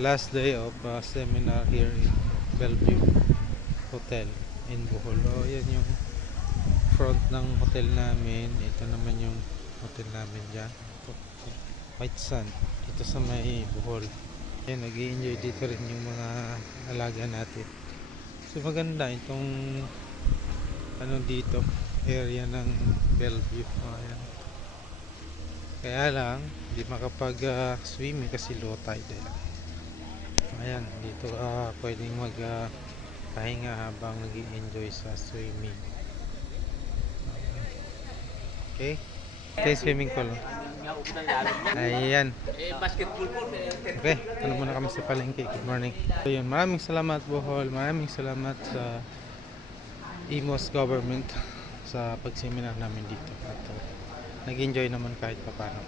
last day of seminar here in Bellevue Hotel in Bohol. Yan yung front ng hotel namin. Ito naman yung hotel namin dyan. White Sand. Dito sa may Bohol. Yan, nag-i-enjoy dito rin yung mga alaga natin. So maganda itong dito area ng Bellevue. Ayan. Kaya lang hindi makapag swimming kasi low tide. Ayan, dito pwedeng mag pahinga habang nag-i-enjoy sa swimming. Okay? Okay, swimming pool. Ayan. Okay, ano muna kami sa palengke. Good morning. So yun, maraming salamat Bohol. Maraming salamat sa Imus government sa pagseminar namin dito. At nag-enjoy naman kahit papano.